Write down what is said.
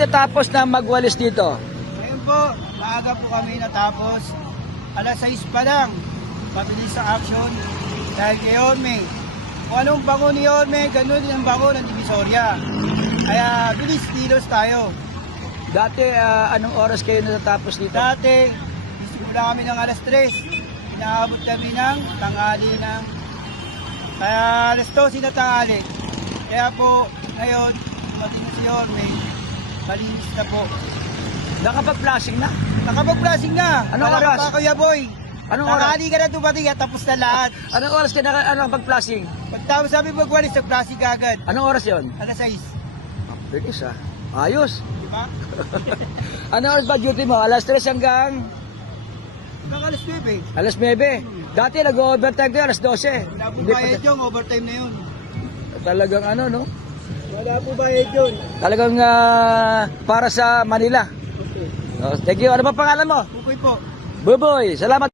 kayo natapos na magwalis dito? Ngayon po, maaga po kami natapos. Alas 6 pa lang. Mabilis sa action. Dahil kay Orme. Kung anong bango ni Orme, ganun din ang bango ng Divisoria. Kaya bilis kilos tayo. Dati, anong oras kayo natapos dito? Dati, simula kami ng alas 3. Inaabot kami ng tanghali ng... Kaya alas 12 na tanghali. Kaya po, ngayon, dumating na si Orme. Malinis na po. Nakapag-flashing na? Nakapag-flashing na. Anong Wala oras? pa, Kuya Boy. Anong oras? Tanghali ka na dumating at tapos na lahat. Anong oras kayo nakapag-flashing? Pagtapos sabi magwalis, nag-flashing agad. Anong oras yon? Alas 6. Bilis Ayos. Di ba? Anong oras ba duty mo? Alas 3 hanggang Hanggang alas 9. alas 9. Dati nag-overtime kayo alas 12. Wala po Hindi pa bayad yung overtime na yun. talagang ano, no? Wala po bayad yun. Talagang para sa Manila. Okay. Thank you. Ano ba pangalan mo? Okay po. Buboy. Salamat.